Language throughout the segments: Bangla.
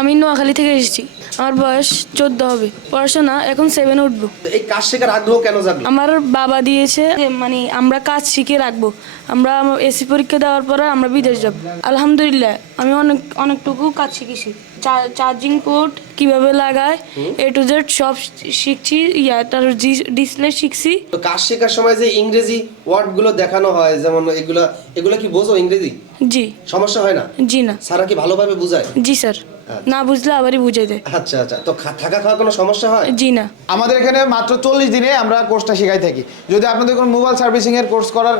আমি নোয়াখালী থেকে এসেছি। আমার বয়স 14 হবে। পড়াশোনা এখন 7 উঠবো। এই কাজ শেখার আগ্রহ কেন জাগলো? আমার বাবা দিয়েছে যে মানে আমরা কাজ শিখে রাখবো। আমরা এসি পরীক্ষা দেওয়ার পরে আমরা বিদেশ যাব। আলহামদুলিল্লাহ আমি অনেকটুকু কাজ শিখেছি। চার্জিং পোর্ট কিভাবে লাগায় A to Z সব শিখছি। তার ডিসপ্লে শিখছি। তো কাজ শেখার সময় যে ইংরেজি ওয়ার্ড গুলো দেখানো হয়, যেমন এগুলা কি বোঝো ইংরেজি? জি। সমস্যা হয় না? জি না। স্যারা কি ভালোভাবে বুঝায়? জি স্যার। না বুঝলে আবারই বুঝাই দেয়। আচ্ছা আচ্ছা, তো থাকা খাওয়া কোনো সমস্যা হয়? জি না। আমাদের এখানে মাত্র 40 দিনে আমরা কোর্সটা শেখাই থাকি। যদি আপনাদের কোনো মোবাইল সার্ভিসিং এর কোর্স করার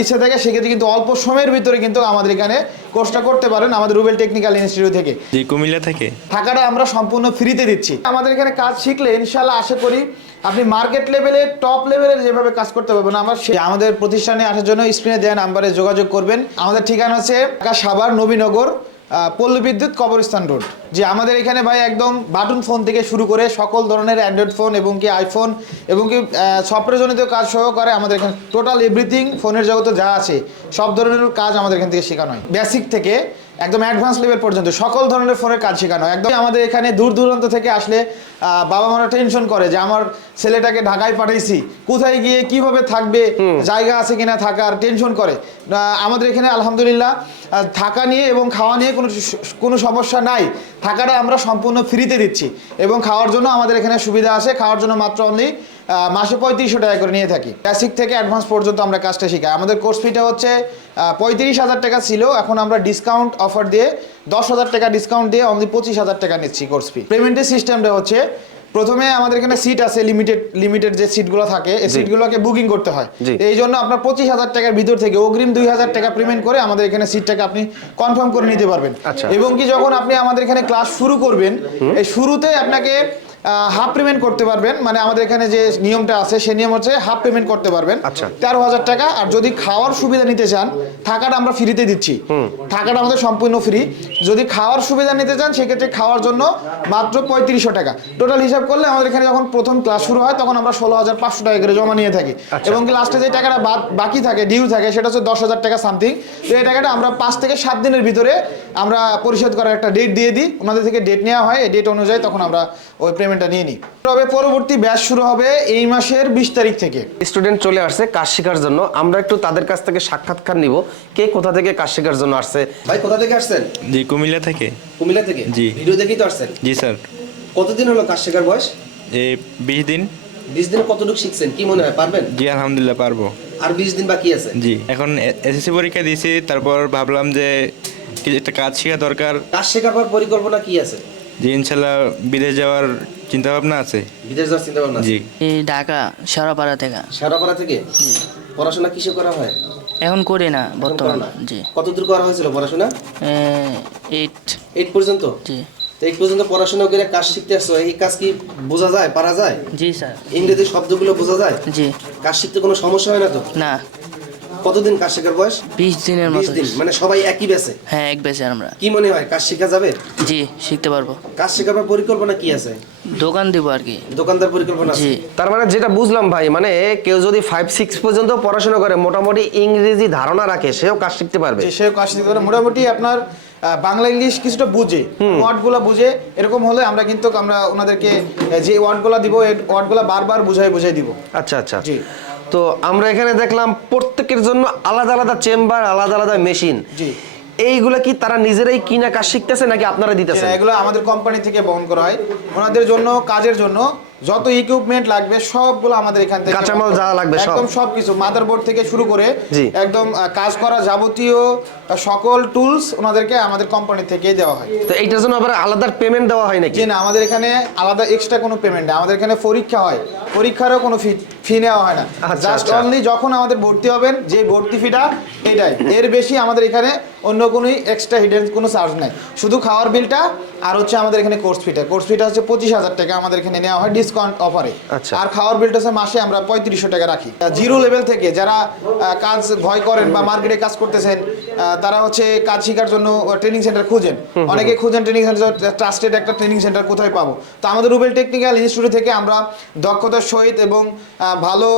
ইচ্ছা থাকে সেক্ষেত্রে কিন্তু অল্প সময়ের ভিতরে কিন্তু আমাদের এখানে কোর্সটা করতে পারেন আমাদের রুবেল টেকনিক্যাল ইনস্টিটিউট থেকে। জি, কুমিল্লা থেকে। থাকাটা আমরা সম্পূর্ণ ফ্রিতে দিচ্ছি। আমাদের এখানে কাজ শিখলে ইনশাআল্লাহ আশা করি আপনি মার্কেট লেভেলে টপ লেভেলের যেভাবে কাজ করতে পারবেন আমাদের প্রতিষ্ঠানে আসার জন্য স্ক্রিনে দেওয়া নাম্বারে যোগাযোগ করবেন। আমাদের ঠিকানা হচ্ছে ঢাকা সাভার নবীনগর পল্লী বিদ্যুৎ কবরস্থান রোড। যে আমাদের এখানে ভাই একদম বাটন ফোন থেকে শুরু করে সকল ধরনের অ্যান্ড্রয়েড ফোন এবং কি আইফোন এবং কি সফটওয়্যারজনিত কাজ সহকারে আমাদের এখানে টোটাল এভরিথিং ফোনের জগতে যা আছে সব ধরনের কাজ আমাদের এখান থেকে শেখানো হয়। বেসিক থেকে একদম অ্যাডভান্স লেভেল পর্যন্ত সকল ধরনের ফোনের কাজ শেখানো হয়। একদম আমাদের এখানে দূর দূরান্ত থেকে আসলে বাবা মারা টেনশন করে যে আমার ছেলেটাকে ঢাকায় পাঠাইছি, কোথায় গিয়ে কিভাবে থাকবে, জায়গা আছে কিনা থাকার টেনশন করে। আমাদের এখানে আলহামদুলিল্লাহ থাকা নিয়ে এবং খাওয়া নিয়ে কোনো সমস্যা নাই। থাকাটা আমরা সম্পূর্ণ ফ্রিতে দিচ্ছি এবং খাওয়ার জন্য আমাদের এখানে সুবিধা আছে। খাওয়ার জন্য মাত্র অনলি মাসে 3500 টাকা করে নিয়ে থাকি। বেসিক থেকে অ্যাডভান্স পর্যন্ত আমরা কাজটা শিখাই। আমাদের কোর্স ফিটা হচ্ছে 35,000 টাকা ছিল, এখন আমরা ডিসকাউন্ট অফার দিয়ে 10,000 টাকা ডিসকাউন্ট দিয়ে অনলি 25,000 টাকা নিচ্ছি কোর্স ফি। পেমেন্টের সিস্টেমটা হচ্ছে প্রথমে আমাদের এখানে সিট আছে, লিমিটেড যে সিটগুলো থাকে এই সিটগুলোকে বুকিং করতে হয়। এই জন্য আপনার 25,000 টাকার ভিতর থেকে অগ্রিম 2,000 টাকা পেমেন্ট করে আমাদের এখানে সিটটাকে আপনি কনফার্ম করে নিতে পারবেন। এবং কি যখন আপনি আমাদের এখানে ক্লাস শুরু করবেন এই শুরুতে আপনাকে হাফ পেমেন্ট করতে পারবেন। মানে আমাদের এখানে যে নিয়মটা আছে সেই নিয়ম হচ্ছে হাফ পেমেন্ট করতে পারবেন 13,000 টাকা। আর যদি খাওয়ার সুবিধা নিতে চান থাকাটা আমরা ফ্রিতে দিচ্ছি, থাকাটা আমাদের সম্পূর্ণ ফ্রি। যদি খাওয়ার সুবিধা নিতে চান সেক্ষেত্রে খাওয়ার জন্য মাত্র 3500 টাকা। টোটাল হিসাব করলে আমাদের এখানে যখন প্রথম ক্লাস শুরু হয় তখন আমরা 16,500 টাকা করে জমা নিয়ে থাকি এবং কি লাস্টে যে টাকাটা বাকি থাকে ডিউ থাকে সেটা হচ্ছে 10,000 টাকা সামথিং। তো এই টাকাটা আমরা 5 থেকে 7 দিনের ভিতরে আমরা পরিশোধ করার একটা ডেট দিয়ে দিই। ওনাদের থেকে ডেট নেওয়া হয়, এই ডেট অনুযায়ী তখন আমরা ওই পেমেন্টটা নিয়ে নিই। তবে পরবর্তী ব্যাচ শুরু হবে এই মাসের 20 তারিখ থেকে। স্টুডেন্ট চলে আসছে কাজ শেখার জন্য, আমরা একটু তাদের কাছ থেকে সাক্ষাৎকার নিব। কে কোথা থেকে কাজ শেখার জন্য আসছে? ভাই কোথা থেকে আসছেন? জি, কুমিল্লা থেকে। কুমিল্লা থেকে? জি। ভিডিও দেখেই তো আসছেন? জি স্যার। কতদিন হলো কাজ শেখার বয়স? এই 20 দিন। 20 দিনে কতটুকু শিখছেন, কি মনে হয় পারবেন? জি আলহামদুলিল্লাহ পারবো। আর 20 দিন বাকি আছে? জি, এখন এসএসসি পরীক্ষা দিয়েছি, তারপর ভাবলাম যে কিছু একটা কাজ শেখা দরকার। কাজ শেখার পর পরিকল্পনা কি আছে? জি ইনশাল্লাহ বিদেশ যাওয়ার চিন্তা ভাবনা আছে। বিদেশ যাওয়ার চিন্তা ভাবনা আছে? জি। এই ঢাকা সারাপাড়া থেকে। সারাপাড়া থেকে? পড়াশোনা কিসে করা হয়? এখন করি না বর্তমানে। এখন জি। কতদূর করা হয়েছিল পড়াশোনা? 8 পর্যন্ত? জি। তো 8 পর্যন্ত পড়াশোনা করে কাজ শিখতে আসছো, এই কাজ কি বোঝা যায়, পারা যায়? জি স্যার। ইংরেজি শব্দগুলো বোঝা যায়? জি। কাজ শিখতে কোনো সমস্যা হয় না তো? না। কতদিন কাজ শেখার বয়স? 20 দিনের 20 মতো। দিন। মানে সবাই একই ব্যাচে? হ্যাঁ, এক ব্যাচে আমরা। কি মনে হয় কাজ শেখা যাবে? জি, শিখতে পারবো। কাজ শেখার পরিকল্পনা কি আছে? দোকান দিব আর কি। দোকানদার পরিকল্পনা আছে? জি। তার মানে যেটা বুঝলাম ভাই, মানে কেউ যদি 5-6 পর্যন্ত পড়াশোনা করে মোটামুটি ইংরেজি ধারণা রাখে সেও কাজ শিখতে পারবে। সেও কাজ শিখতে পারে মোটামুটি। আপনার বাংলা ইংলিশ কিছুটা বুঝে, ওয়ার্ডগুলো বুঝে, এরকম হলে আমরা কিন্তু ওনাদেরকে যে ওয়ার্ডগুলো দিব এই ওয়ার্ডগুলো বারবার বুঝাই দিব। আচ্ছা আচ্ছা। জি। তো আমরা এখানে দেখলাম প্রত্যেকের জন্য আলাদা আলাদা চেম্বার, আলাদা আলাদা মেশিন। জি। এইগুলা কি তারা নিজেরাই কিনা কাজ শিখতেছে নাকি আপনারা দিতেছেন? এগুলো আমাদের কোম্পানি থেকে বহন করা হয়। ওনাদের জন্য কাজের জন্য যত ইকুইপমেন্ট লাগবে সবগুলো আমাদের এখান থেকে, কাঁচামাল যা লাগবে একদম সবকিছু মাদারবোর্ড থেকে শুরু করে জি। একদম কাজ করা যাবতীয় সকল টুলস ওনাদেরকে আমাদের কোম্পানি থেকে দেওয়া হয়। তো এইটার জন্য আবার আলাদা পেমেন্ট দেওয়া হয় নাকি? জি না, আমাদের এখানে আলাদা এক্সট্রা কোনো পেমেন্ট নেই। আমাদের এখানে পরীক্ষা হয়, পরীক্ষারও কোনো ফি নেওয়া হয় না। জাস্ট অনলি যখন আমাদের ভর্তি হবেন যে ভর্তি ফিটা এটাই, এর বেশি আমাদের এখানে অন্য কোনো এক্সট্রা হিডেন কোনো চার্জ নাই। শুধু খাওয়ার বিলটা আর হচ্ছে আমাদের এখানে কোর্স ফিটা হচ্ছে 25,000 টাকা আমাদের এখানে নেওয়া হয় ডিসকাউন্ট অফারে। আর খাওয়ার বিলটা হচ্ছে মাসে আমরা 3500 টাকা রাখি। জিরো লেভেল থেকে যারা কাজ ভয় করেন বা মার্কেটে কাজ করতেছেন তারা হচ্ছে কাজ শেখার জন্য ট্রেনিং সেন্টার খুঁজেন, অনেকে খুঁজেন ট্রেনিং সেন্টার, ট্রাস্টেড একটা ট্রেনিং সেন্টার কোথায় পাবো। তো আমাদের রুবেল টেকনিক্যাল ইনস্টিটিউট থেকে আমরা দক্ষতার সহিত এবং ভালো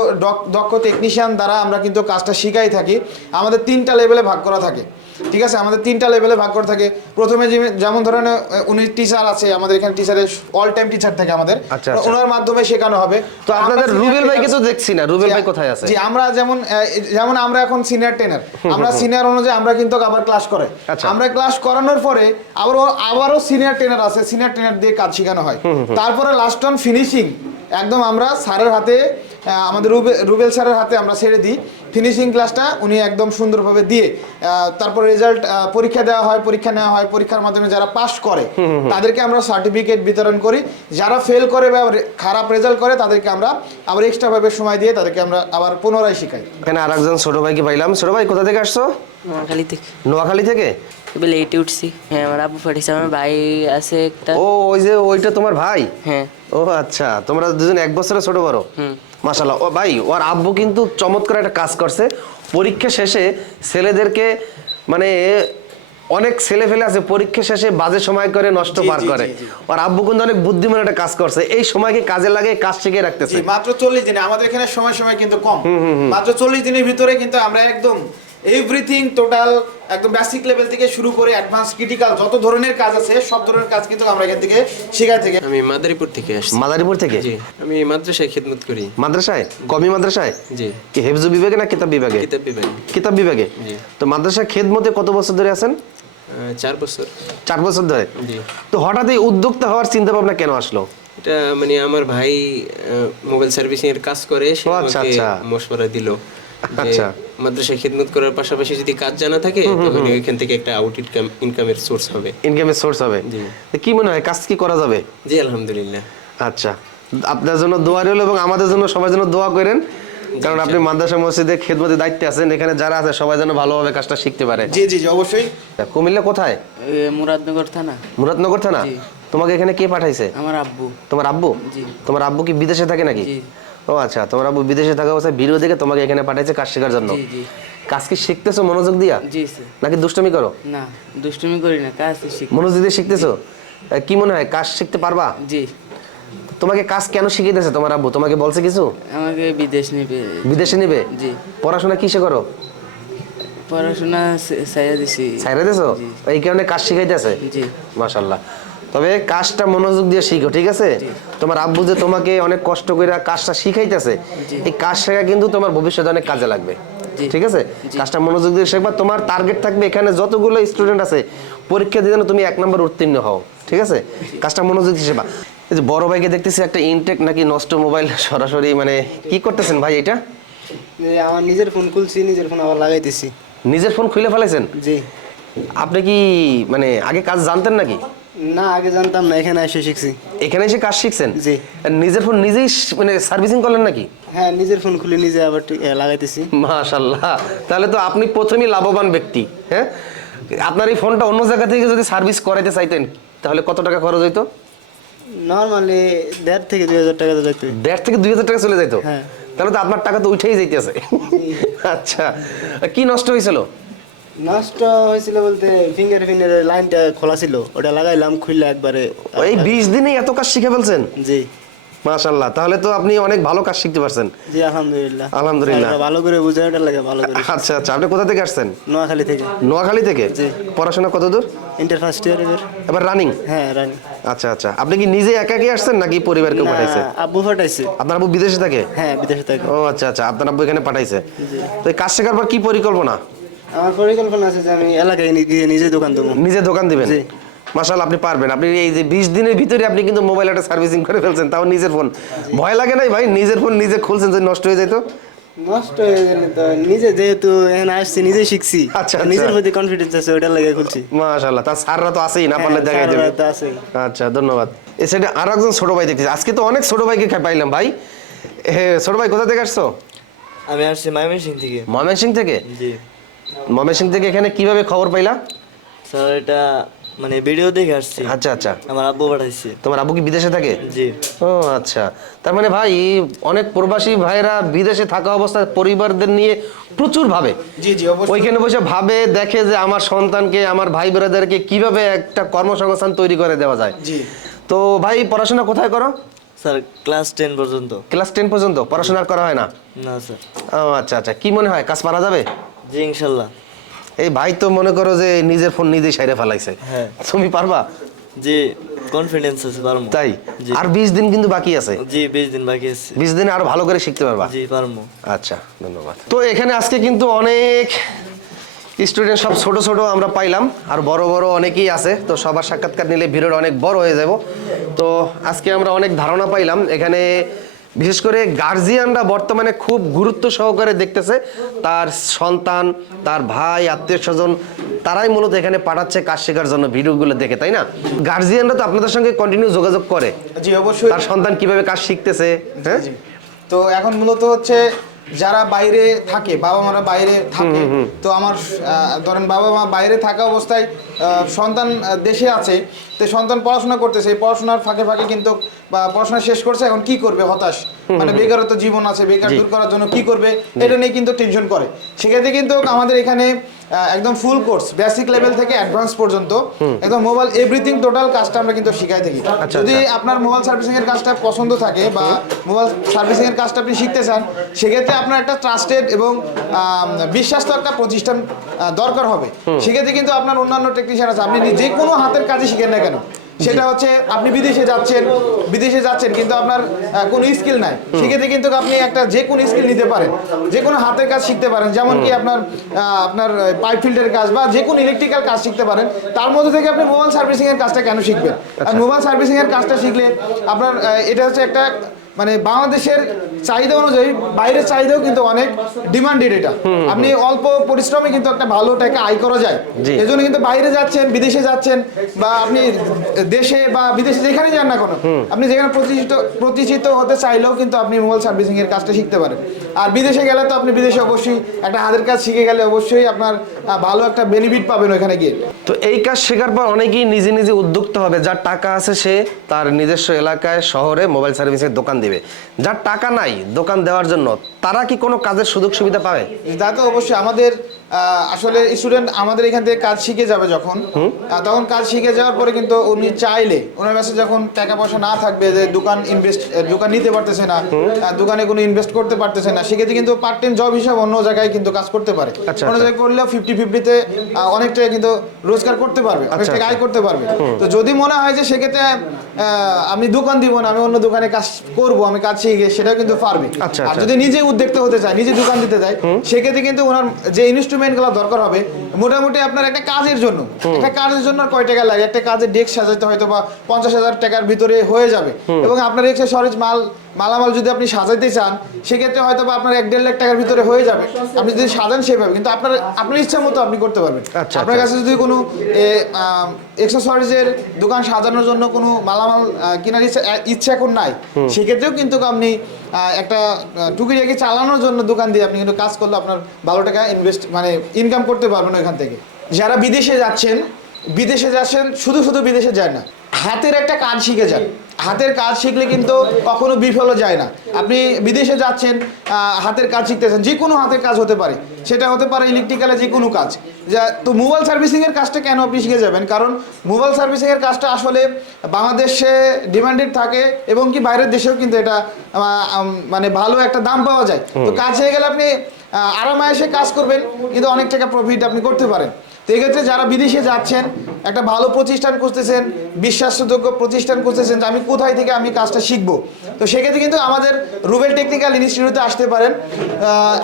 দক্ষ টেকনিশিয়ান দ্বারা আমরা কিন্তু কাজটা শিখাই থাকি। আমাদের 3টা লেভেলে ভাগ করা থাকে। ঠিক আছে, আমাদের 3টা লেভেলে ভাগ করে থাকে। প্রথমে যেমন ধরেন উনি টিচার আছে, আমাদের এখানে টিচারের অল টাইম টিচার থাকে আমাদের, আচ্ছা, আচ্ছা। ওনার মাধ্যমে শেখানো হবে। তো আপনাদের আমরা রুবেল senior ভাইকে তো trainer- দেখছি না, রুবেল ভাই কোথায় আছে? জি, আমরা যেমন আমরা এখন সিনিয়র ট্রেনার, আমরা সিনিয়র অনুযায়ী আমরা কিন্তু আবার ক্লাস করে, আচ্ছা। আমরা ক্লাস করানোর পরে আবারও সিনিয়র ট্রেনার আছে, সিনিয়র ট্রেনার দিয়ে কাজ শেখানো হয়। তারপরে লাস্ট অন ফিনিশিং একদম আমরা স্যারের হাতে, আমাদের রুবেল স্যারের হাতে আমরা ছেড়ে দিই ফিনিশিং ক্লাসটা, উনি একদম সুন্দরভাবে দিয়ে তারপর রেজাল্ট পরীক্ষা দেওয়া হয়, পরীক্ষা নেওয়া হয়, পরীক্ষার মাধ্যমে যারা পাস করে তাদেরকে আমরা সার্টিফিকেট বিতরণ করি, যারা ফেল করে বা খারাপ রেজাল্ট করে তাদেরকে আমরা আবার এক্সট্রাভাবে সময় দিয়ে তাদেরকে আমরা আবার পুনরায় শেখাই। এখানে আরেকজন ছোট ভাইকে পাইলাম। ছোট ভাই কোথা থেকে আসছো? নোয়াখালী থেকে নোয়াখালী থেকে? এবার লেটে উঠছি। হ্যাঁ, আমার আব্বু পাঠিয়েছে, আমার ভাই আছে একটা। ও ওই যে ওইটা তোমার ভাই? হ্যাঁ। ও আচ্ছা, তোমরা দুজন 1 বছরের ছোট বড়? মাশাআল্লাহ। ও ভাই, ওর আব্বু কিন্তু চমৎকার একটা কাজ করছে। পরীক্ষা শেষে ছেলেদেরকে, মানে অনেক ছেলে ফেলে আছে পরীক্ষা শেষে বাজে সময় করে নষ্ট পার করে, ওর আব্বু কিন্তু অনেক বুদ্ধিমান একটা কাজ করছে, এই সময়কে কাজে লাগে কাজ শিখে রাখতেছে। জি, মাত্র 40 দিনে, আমাদের এখানে সময় কিন্তু কম, মাত্র 40 দিনের ভিতরে কিন্তু আমরা একদম এভরিথিং টোটাল একদম বেসিক লেভেল থেকে শুরু করে অ্যাডভান্স ক্রিটিক্যাল যত ধরনের কাজ আছে সব ধরনের কাজ কিন্তু আমরা এখান থেকে শেখাই থেকে। আমি মাদারীপুর থেকে আসছি। মাদারীপুর থেকে? জি, আমি মাদ্রাসায় খেদমত করি। মাদ্রাসায়? কমি মাদ্রাসায়? জি। কি হেফজু বিভাগে না কিতাব বিভাগে? কিতাব বিভাগ। কিতাব বিভাগে। জি। তো মাদ্রাসায় খেদমতে কত বছর ধরে আছেন? 4 বছর। 4 বছর ধরে? জি। তো হঠাৎ এই উদ্যোক্তা হওয়ার চিন্তা ভাবনা কেন আসলো? এটা মানে আমার ভাই মোবাইল সার্ভিসিং এর কাজ করে, সে ও আচ্ছা, আমাকে আচ্ছা। মশওয়ারা দিল যে আচ্ছা। মাদ্রাসায় খেদমত করার পাশাপাশি যদি কাজ জানা থাকে তাহলে ওইখান থেকে একটা আউট ইনকামের সোর্স হবে। ইনকামের সোর্স হবে। জি। তো কি মনে হয় কাজ কি করা যাবে? জি, আলহামদুলিল্লাহ। আচ্ছা, আপনার জন্য দোয়া রইল এবং আমাদের জন্য সবার জন্য দোয়া করেন, কারণ আপনি মাদ্রাসা মসজিদে খেদমতের দায়িত্বে আছেন, এখানে যারা আছে সবাই যেন ভালোভাবে কাজটা শিখতে পারে। জি জি জি, অবশ্যই। কুমিল্লা কোথায়? মুরাদনগর থানা। মুরাদনগর থানা? জি। তোমাকে এখানে কে পাঠাইছে? আমার আব্বু। তোমার আব্বু? জি। তোমার আব্বু কি বিদেশে থাকে নাকি? জি। ও আচ্ছা, তোমার আব্বু বিদেশে থাকা অবস্থায় ভিডিও দেখে তোমাকে এখানে পাঠাইছে কাজ শেখার জন্য। জি, জি। কাজ কি শিখতেছো মনোযোগ দিয়া জি স্যার। নাকি দুষ্টুমি করো? না, দুষ্টুমি করি না, কাজ শিখি। মনোযোগ দিয়ে শিখতেছো? কি মনে হয় কাজ শিখতে পারবা? জি। তোমাকে কাজ কেন শিখিয়েছে তোমার আব্বু? তোমাকে বলছে কিছু? আমাকে বিদেশ নেবে। বিদেশে নিবে? জি। পড়াশোনা কিসে করো? পড়াশোনা ছাইয়া দিছি। ছাইরা দিছো? জি। এই কারণে কাজ শিখাইতেছে? জি। মাশাআল্লাহ। তবে কাজটা মনোযোগ দিয়ে শিখো, ঠিক আছে? তোমার আব্বু যে তোমাকে অনেক কষ্ট করে কাজটা শিখাইতেছে, এই কাজ শেখা কিন্তু তোমার ভবিষ্যতে অনেক কাজে লাগবে। জি। ঠিক আছে? কাজটা মনোযোগ দিয়ে শিখবা। তোমার টার্গেট থাকবে এখানে যতগুলো স্টুডেন্ট আছে পরীক্ষা দিয়ে যেন তুমি 1 নম্বর উত্তীর্ণ হও, ঠিক আছে? কাজটা মনোযোগ দিয়ে শিখবা। এই যে বড় ভাইকে দেখতেছি একটা ইনটেক নাকি নষ্ট মোবাইল সরাসরি, মানে কি করতেছেন ভাই এটা? আমার নিজের ফোন খুলছি, নিজের ফোন আবার লাগাইতেছি। নিজের ফোন খুলে ফেলাইছেন? জি। আপনি কি মানে আগে কাজ জানতেন নাকি? না, আগে জানতাম না, এখানে এসে শিখছি। এখানে এসে কাজ শিখছেন? জি। আর নিজের ফোন নিজেই মানে সার্ভিসিং করলেন নাকি? হ্যাঁ, নিজের ফোন খুলে নিজে আবার লাগাইতেছি। মাশাআল্লাহ, তাহলে তো আপনি প্রথমেই লাভবান ব্যক্তি। হ্যাঁ, আপনার এই ফোনটা অন্য জায়গা থেকে যদি সার্ভিস করাইতে চাইতেন তাহলে কত টাকা খরচ হইতো? নর্মালি 1.5 থেকে 2,000 টাকা তো যাইতে। 1.5 থেকে 2,000 টাকা চলে যাইতো? হ্যাঁ। তাহলে তো আপনার টাকা তো উঠেই যাইতেছে। আচ্ছা, কি নষ্ট হয়েছিল? নষ্ট হয়েছিল বলতে ফিঙ্গারের লাইনটা খোলা ছিল, ওটা লাগাইলাম, খুললে একবারে। এই 20 দিনেই এত কাজ শিখে ফেলছেন? জি। মাশাআল্লাহ, তাহলে তো আপনি অনেক ভালো কাজ শিখতে পারছেন। জি, আলহামদুলিল্লাহ। আলহামদুলিল্লাহ। স্যাররা ভালো করে বুঝায়, ওটা লাগে ভালো করে। আচ্ছা আচ্ছা, আপনি কোথা থেকে আসছেন? নোয়াখালী থেকে। নোয়াখালী থেকে? জি। পড়াশোনা কত দূর? ইন্টার ফার্স্ট ইয়ার এবার। এবার রানিং? হ্যাঁ, রানি। আচ্ছা আচ্ছা, আপনি কি নিজে একাকি আসছেন নাকি পরিবারকেও পাঠাইছে? আব্বু পাঠাইছে। আপনার আব্বু বিদেশে থাকে? হ্যাঁ, বিদেশে থাকে। ও আচ্ছা আচ্ছা, আপনার আব্বু এখানে পাঠাইছে। তো এই কাজ শেখার পর কি পরিকল্পনা? আমার পরিকল্পনা আছে যে আমি এলাকায় গিয়ে নিজে দোকান দেবো। নিজে দোকান দিবেন? জি। মাশাআল্লাহ, আপনি পারবেন। আপনি এই যে 20 দিনের ভিতরে আপনি কিন্তু মোবাইল একটা সার্ভিসিং করে ফেলছেন, তাও নিজের ফোন। ভয় লাগে নাই ভাই? নিজের ফোন নিজে খুলছেন, যদি নষ্ট হয়ে যেত? নষ্ট হয়ে গেলে তো নিজে যেহেতু এখানে আসছি, নিজে শিখছি। আচ্ছা, আর নিজের প্রতি কনফিডেন্স আছে, ওটা লাগে খুলছি। মাশাআল্লাহ, তার স্যাররা তো আছেই, না পারলে দেখাই দেবে। স্যাররা তো আছেই। আচ্ছা, ধন্যবাদ। এই সাইডে আরো একজন ছোট ভাই দেখতেছি। আজকে তো অনেক ছোট ভাইকে পাইলাম ভাই। ছোট ভাই কোথা থেকে আসছো? আমি আসছি ময়মনসিংহ থেকে। ময়মনসিংহ থেকে? জি ময়মনসিংহ থেকে এখানে কিভাবে খবর পাইলা? স্যার, এটা মানে ভিডিও দেখে আসছি। আচ্ছা আচ্ছা, আমার আব্বু পাঠাইছে। তোমার আব্বু কি বিদেশে থাকে? জি। ও আচ্ছা, তার মানে ভাই অনেক প্রবাসী ভাইরা বিদেশে থাকা অবস্থায় পরিবারদের নিয়ে প্রচুর ভাবে। জি জি, অবশ্যই। ওইখানে বসে ভাবে, দেখে যে আমার সন্তানকে, আমার ভাই ব্রাদারকে কিভাবে একটা কর্মসংস্থান তৈরি করে দেওয়া যায়। জি। তো ভাই পড়াশোনা কোথায় করো? স্যার, ক্লাস 10 পর্যন্ত। ক্লাস 10 পর্যন্ত পড়াশোনা আর করা হয় না? না স্যার। ও আচ্ছা আচ্ছা, কি মনে হয় কাজ পারা যাবে? জি, ইনশাল্লাহ। এই ভাই তো মনে করো যে নিজের ফোন নিজেই সাইরে ফেলাইছে, হ্যাঁ। তুমি পারবা? জি কনফিডেন্স আছে পারমু। তাই? জি। আর 20 দিন কিন্তু বাকি আছে। জি 20 দিন বাকি আছে। 20 দিনে আরো ভালো করে শিখতে পারবা। জি পারমু। আচ্ছা, ধন্যবাদ। তো এখানে আজকে কিন্তু অনেক স্টুডেন্ট, সব ছোট ছোট আমরা পাইলাম, আর বড় বড় অনেকেই আছে। তো সবার সাক্ষাৎকার নিলে ভিডিওটা অনেক বড় হয়ে যাব। তো আজকে আমরা অনেক ধারণা পাইলাম। এখানে বিশেষ করে গার্জিয়ানরা বর্তমানে খুব গুরুত্ব সহকারে দেখতেছে তার সন্তান, তার ভাই, আত্মীয় স্বজন, তারাই মূলত এখানে পাঠাচ্ছে কাজ শেখার জন্য ভিডিওগুলো দেখে, তাই না? গার্জিয়ানরা তো আপনাদের সঙ্গে কন্টিনিউ যোগাযোগ করে, জি অবশ্যই। তার সন্তান কিভাবে কাজ শিখতেছে। হ্যাঁ, জি। তো এখন মূলত হচ্ছে যারা বাইরে থাকে, বাবা মারা বাইরে থাকে, তো আমার ধরেন বাবা মা বাইরে থাকা অবস্থায় সন্তান দেশে আছে, তো সন্তান পড়াশোনা করতেছে, এই পড়াশোনার ফাঁকে ফাঁকে কিন্তু পড়াশোনা শেষ করছে, এখন কি করবে, হতাশ, মানে বেকারত্ব জীবন আছে, বেকার দূর করার জন্য কি করবে এটা নিয়ে কিন্তু টেনশন করে। সেক্ষেত্রে কিন্তু আমাদের এখানে একদম ফুল কোর্স, বেসিক লেভেল থেকে অ্যাডভান্স পর্যন্ত একদম মোবাইল এভরিথিং টোটাল কাজটা আমরা কিন্তু শিখাই থাকি। যদি আপনার মোবাইল সার্ভিসিং এর কাজটা পছন্দ থাকে বা মোবাইল সার্ভিসিং এর কাজটা আপনি শিখতে চান, সেক্ষেত্রে আপনার একটা ট্রাস্টেড এবং বিশ্বাস্ত একটা প্রতিষ্ঠান দরকার হবে। সেক্ষেত্রে কিন্তু আপনার অন্যান্য টেকনিশিয়ান আছে, আপনি যে কোনো হাতের কাজই শিখেন না কেন, সেটা হচ্ছে আপনি বিদেশে যাচ্ছেন কিন্তু আপনার কোনো স্কিল নাই, সেক্ষেত্রে কিন্তু আপনি একটা যে কোনো স্কিল নিতে পারেন, যে কোনো হাতের কাজ শিখতে পারেন, যেমন কি আপনার পাইপ ফিল্টারের কাজ বা যে কোনো ইলেকট্রিক্যাল কাজ শিখতে পারেন। তার মধ্যে থেকে আপনি মোবাইল সার্ভিসিং এর কাজটা কেন শিখবেন? আর মোবাইল সার্ভিসিং এর কাজটা শিখলে আপনার এটা হচ্ছে একটা মানে বাংলাদেশের চাহিদা অনুযায়ী বাইরের চাহিদাও কিন্তু অনেক ডিমান্ডেড। এটা আপনি অল্প পরিশ্রমে কিন্তু একটা ভালো টাকা আয় করা যায়। এই জন্য কিন্তু বাইরে যাচ্ছেন, বিদেশে যাচ্ছেন, বা আপনি দেশে বা বিদেশে যেখানে যান না কোনো, আপনি যেখানে প্রতিষ্ঠিত হতে চাইলেও কিন্তু আপনি মোবাইল সার্ভিসিং এর কাজটা শিখতে পারেন। আর বিদেশে গেলে তো আপনি বিদেশে অবশ্যই একটা হাতের কাজ শিখে গেলে অবশ্যই আপনার ভালো একটা বেনিফিট পাবেন ওখানে গিয়ে। তো এই কাজ শেখার পর অনেকেই নিজে নিজে উদ্যোক্তা হবে। যার টাকা আছে সে তার নিজস্ব এলাকায় শহরে মোবাইল সার্ভিসের দোকান দিবে। যার টাকা নাই দোকান দেওয়ার জন্য, তারা কি কোনো কাজের সুযোগ সুবিধা পাবে? তা তো অবশ্যই। আমাদের আসলে স্টুডেন্ট আমাদের এখান থেকে কাজ শিখে যাবে যখন, তখন কাজ শিখে যাওয়ার পরে কিন্তু উনি চাইলে ওনার কাছে যখন টাকা পয়সা না থাকবে, যে দোকান নিতে পারতেছে না, দোকানে কোনো ইনভেস্ট করতে পারতেছে না, সেক্ষেত্রে কিন্তু পার্ট টাইম জব হিসাবে অন্য জায়গায় কিন্তু কাজ করতে পারে। অন্য জায়গায় করলেও 50-50-তে অনেকটা কিন্তু রোজগার করতে পারবে, অনেক টাকা আয় করতে পারবে। তো যদি মনে হয় যে সেক্ষেত্রে আমি দোকান দিব না, আমি অন্য দোকানে কাজ করব, আমি কাজ শিখে, সেটাও কিন্তু পারবে। আর যদি নিজে উদ্যোক্তা হতে চায়, নিজে দোকান দিতে চায়, সেক্ষেত্রে কিন্তু ওনার যে ইনস্ট্রুমেন্টগুলো দরকার হবে মোটামুটি আপনার একটা কাজের জন্য আর কয় টাকা লাগে, একটা কাজের ডেস্ক সাজাতে হয়তো বা 50,000 টাকার ভিতরে হয়ে যাবে। এবং আপনার এক্সেসরিজ মালামাল যদি আপনি সাজাইতে চান, সেক্ষেত্রে হয়তো বা আপনার 1-1.5 লাখ টাকার ভিতরে হয়ে যাবে। আপনি যদি সাজান সেভাবে, কিন্তু আপনার ইচ্ছা মতো আপনি করতে পারবেন। আপনার কাছে যদি কোনো এক্সেসরিজের দোকান সাজানোর জন্য কোনো মালামাল কেনার ইচ্ছা এখন নাই, সেক্ষেত্রেও কিন্তু আপনি একটা টুকিটাকি চালানোর জন্য দোকান দিয়ে আপনি কিন্তু কাজ করলে আপনার ভালো টাকা ইনকাম করতে পারবেন ওইখান থেকে। যারা বিদেশে যাচ্ছেন শুধু বিদেশে যায় না, হাতের একটা কাজ শিখে যান। হাতের কাজ শিখলে কিন্তু কখনো বিফলও যায় না। আপনি বিদেশে যাচ্ছেন, হাতের কাজ শিখতেছেন, যে কোনো হাতের কাজ হতে পারে, সেটা হতে পারে ইলেকট্রিক্যালে যে কোনো কাজ। তো মোবাইল সার্ভিসিং এর কাজটা কেন আপনি শিখে যাবেন? কারণ মোবাইল সার্ভিসিং এর কাজটা আসলে বাংলাদেশে ডিমান্ডেড থাকে, এবং কি বাইরের দেশেও কিন্তু এটা মানে ভালো একটা দাম পাওয়া যায়। তো কাজ হয়ে গেলে আপনি আরামায়েশে কাজ করবেন, কিন্তু অনেক টাকা প্রফিট আপনি করতে পারেন। তো এক্ষেত্রে যারা বিদেশে যাচ্ছেন, একটা ভালো প্রতিষ্ঠান খুঁজতেছেন, বিশ্বাসযোগ্য প্রতিষ্ঠান খুঁজতেছেন যে আমি কোথায় থেকে আমি কাজটা শিখবো, তো সেক্ষেত্রে কিন্তু আমাদের রুবেল টেকনিক্যাল ইনস্টিটিউটে আসতে পারেন।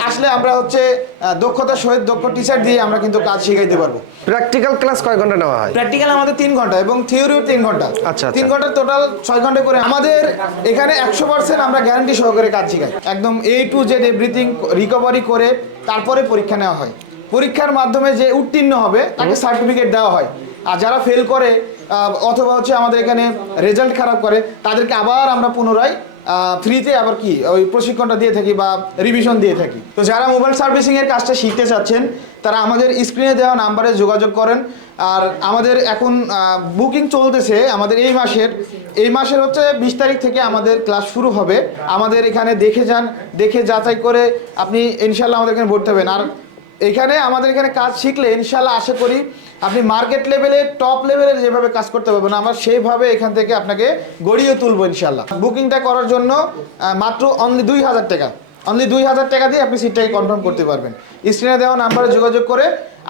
আসলে আমরা হচ্ছে দক্ষতার সহিত দক্ষ টিচার দিয়ে আমরা কিন্তু কাজ শিখাইতে পারবো। প্র্যাকটিক্যাল ক্লাস কয় ঘন্টা নেওয়া হয়? প্র্যাকটিক্যাল আমাদের 3 ঘন্টা এবং থিওরিও 3 ঘন্টা। আচ্ছা। 3 ঘন্টা টোটাল 6 ঘন্টা করে। আমাদের এখানে 100% আমরা গ্যারান্টি সহকারে কাজ শিখাই, একদম A to Z everything recovery করে তারপরে পরীক্ষা নেওয়া হয়। পরীক্ষার মাধ্যমে যে উত্তীর্ণ হবে তাকে সার্টিফিকেট দেওয়া হয়। আর যারা ফেল করে অথবা হচ্ছে আমাদের এখানে রেজাল্ট খারাপ করে, তাদেরকে আবার আমরা পুনরায় ফ্রিতে আবার ওই প্রশিক্ষণটা দিয়ে থাকি বা রিভিশন দিয়ে থাকি। তো যারা মোবাইল সার্ভিসিং এর কাজটা শিখতে চাচ্ছেন, তারা আমাদের স্ক্রিনে দেওয়া নাম্বারে যোগাযোগ করেন। আর আমাদের এখন বুকিং চলতেছে। আমাদের এই মাসের হচ্ছে 20 তারিখ থেকে আমাদের ক্লাস শুরু হবে। আমাদের এখানে দেখে যাচাই করে আপনি ইনশাল্লাহ আমাদের এখানে ভর্তি হবেন। আর আমাদের এখানে কাজ শিখলে ইনশাল্লাহ আশা করি আপনি মার্কেট লেভেলে, টপ লেভেলের যেভাবে কাজ করতে পারবেন, আমরা সেইভাবে এখান থেকে আপনাকে গড়িয়ে তুলবো ইনশাল্লাহ। বুকিংটা করার জন্য মাত্র অনলি 2,000 টাকা। অনলি 2000 টাকা দিয়ে আপনি সিটটাকে কনফার্ম করতে পারবেন। স্ক্রিনে দেওয়া নাম্বারে যোগাযোগ করে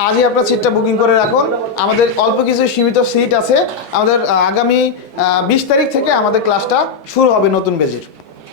আজই আপনার সিটটা বুকিং করে রাখুন। আমাদের অল্প কিছু সীমিত সিট আছে। আমাদের আগামী 20 তারিখ থেকে আমাদের ক্লাসটা শুরু হবে নতুন ব্যাচের।